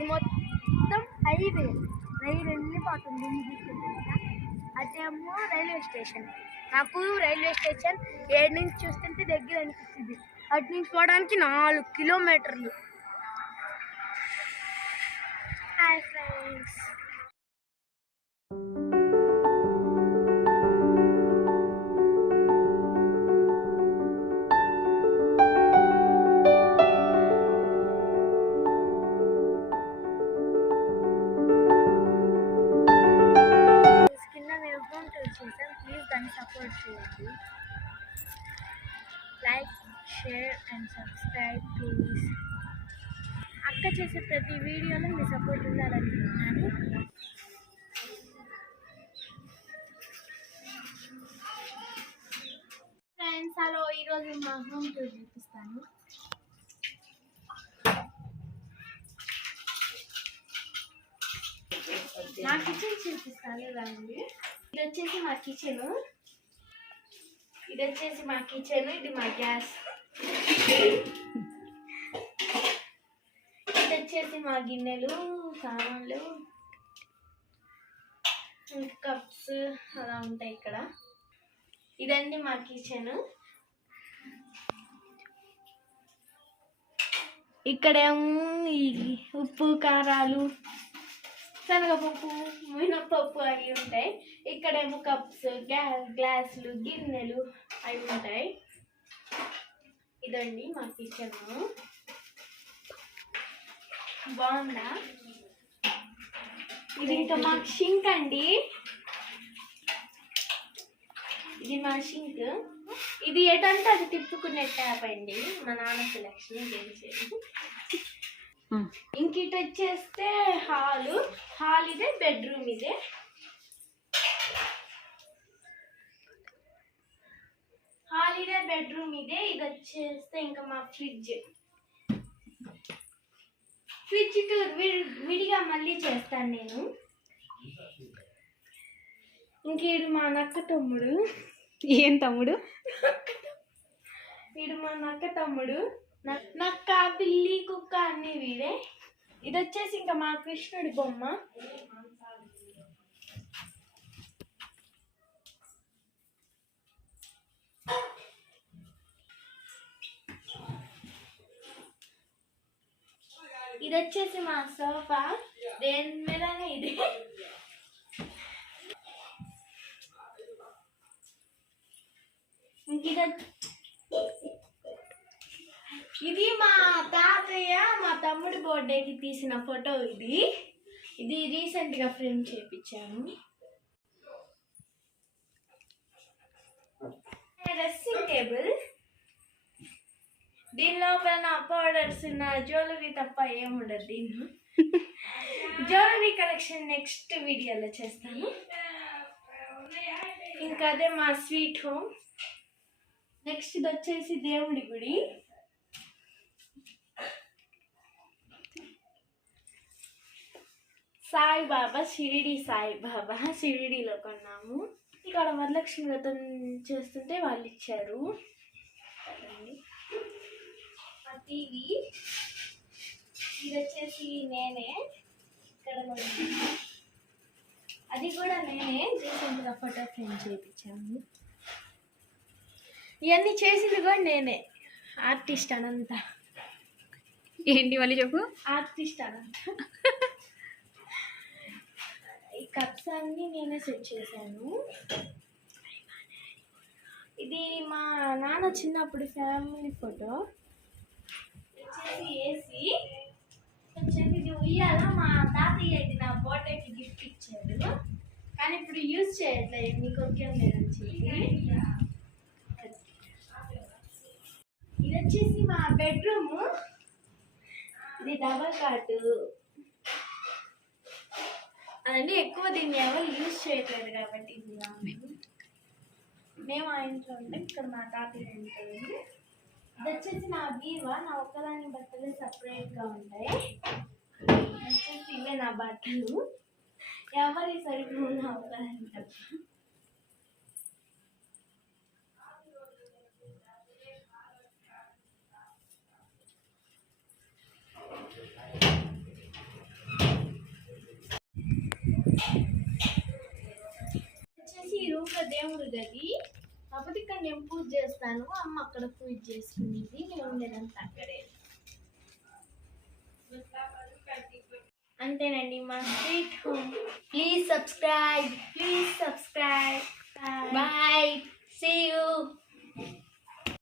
అది మొత్తం హైవే, రైలు వెళ్ళిపోతుంది. అదేమో రైల్వే స్టేషన్. నాకు రైల్వే స్టేషన్ ఏడు నుంచి చూస్తుంటే దగ్గర అనిపిస్తుంది. అటు నుంచి పోవడానికి 4 కిలోమీటర్లు. హాయ్ ఫ్రెండ్స్, ప్లీజ్ దాన్ని సపోర్ట్ చేయండి. Like, share and subscribe please. అక్క చేసే ప్రతి వీడియోలో మీ సపోర్ట్ ఉండాలనుకుంటున్నాను. ఫ్రెండ్స్ హలో, ఈరోజు మా హోమ్ టూర్ చూపిస్తాను. మా కిచెన్ చూపిస్తాను రండి. ఇది వచ్చేసి మా కిచెన్, ఇది మా గ్యాస్, ఇది వచ్చేసి మా గిన్నెలు, సామాన్లు, కప్స్ అలా ఉంటాయి ఇక్కడ. ఇదండి మా కిచెన్. ఇక్కడేమో ఈ ఉప్పు, కారాలు, శనగపప్పు, మినపప్పు అవి ఉంటాయి. ఇక్కడేమో కప్స్, గ్లాసులు, గిన్నెలు అవి ఉంటాయి. ఇదండి మా కిచెన్. బాగుందా? ఇది ఇంకా మా షింక్ అండి. ఇది మా షింక్. ఇది ఎటంటే అది తిప్పుకునే ట్యాప్ అండి. మా నాన్న సెలక్షన్ చేసేది. ఇంక ఇటు వచ్చేస్తే హాల్ ఇదే, బెడ్రూమ్ ఇదే. బెడ్రూమ్ ఇదే. ఇది వచ్చేస్తే ఇంకా మా ఫ్రిడ్జ్ టూర్ విడిగా మళ్ళీ చేస్తాను నేను. ఇంకేడు మా నక్క తమ్ముడు. ఏం తమ్ముడు? వీడు మా నక్క తమ్ముడు. నక్క, పిల్లి, కుక్క అన్నీ వీడే. ఇది వచ్చేసి ఇంకా మా కృష్ణుడి బొమ్మ. ఇది వచ్చేసి మా సోఫా. దేని మీదనే ఇది. ఇది మా తాతయ్య మా తమ్ముడి బర్త్డేకి తీసిన ఫోటో. ఇది రీసెంట్గా ఫ్రేమ్ చేయించాను. Dressing table. దీని లోపల నా పౌడర్స్, నా జ్యువెలరీ తప్ప ఏముండదు. దీన్ని జ్యువెలరీ కలెక్షన్ నెక్స్ట్ వీడియోలో చేస్తాను. ఇంకా అదే మా స్వీట్ హోమ్. నెక్స్ట్ ఇది వచ్చేసి దేవుడి గుడి. సాయిబాబా, షిరిడి సాయిబాబా, షిరిడిలో కొన్నాము. ఇక్కడ వరలక్ష్మి వ్రతం చేస్తుంటే వాళ్ళు ఇచ్చారు. టీవీ. ఇది వచ్చేసి నేనే ఇక్కడ కొన్నాను. అది కూడా నేనే రీసెంట్గా ఫోటో ఫ్రేమ్ చేయించాను. ఇవన్నీ చేసింది కూడా నేనే. ఆర్టిస్ట్ అనంత. ఏంటి మళ్ళీ చెప్పు? ఆర్టిస్ట్ అనంత. ఈ కప్స్ అన్నీ నేనే సెట్ చేశాను. ఇది మా నాన్న చిన్నప్పుడు ఫ్యామిలీ ఫోటో. వచ్చేసి ఏసీ. వచ్చేసి ఇది ఉయ్యాల. మా తాతయ్య ఇది నా బర్త్డేకి గిఫ్ట్ ఇచ్చాడు, కానీ ఇప్పుడు యూజ్ చేయట్లేదు. మీకు ఓకే లేదని చెప్పి. ఇది వచ్చేసి మా బెడ్రూమ్. ఇది డబల్ కాట్. అదండి ఎక్కువ దీన్ని ఎవరు యూజ్ చేయట్లేదు కాబట్టి ఇది మేము ఆ ఇంట్లో ఉంటాం. ఇక్కడ మా తాతయ్య ఉంటుంది. ఇది వచ్చేసి నా బీరువా. నా ఒక్కదాని బట్టలు సపరేట్గా ఉంటాయి. వచ్చేసి ఇవే నా బట్టలు. ఎవరి సరిగ్గా నా ఒక్కదాని తప్ప. రూమ్లో దేవుడు గది, కాకపోతే ఇక్కడ నేను పూజ చేస్తాను, అమ్మ అక్కడ పూజ చేసుకునేది, నేను ఉండేదంతా అక్కడే. అంతేనండి మా sweet home. Please subscribe, bye, see you.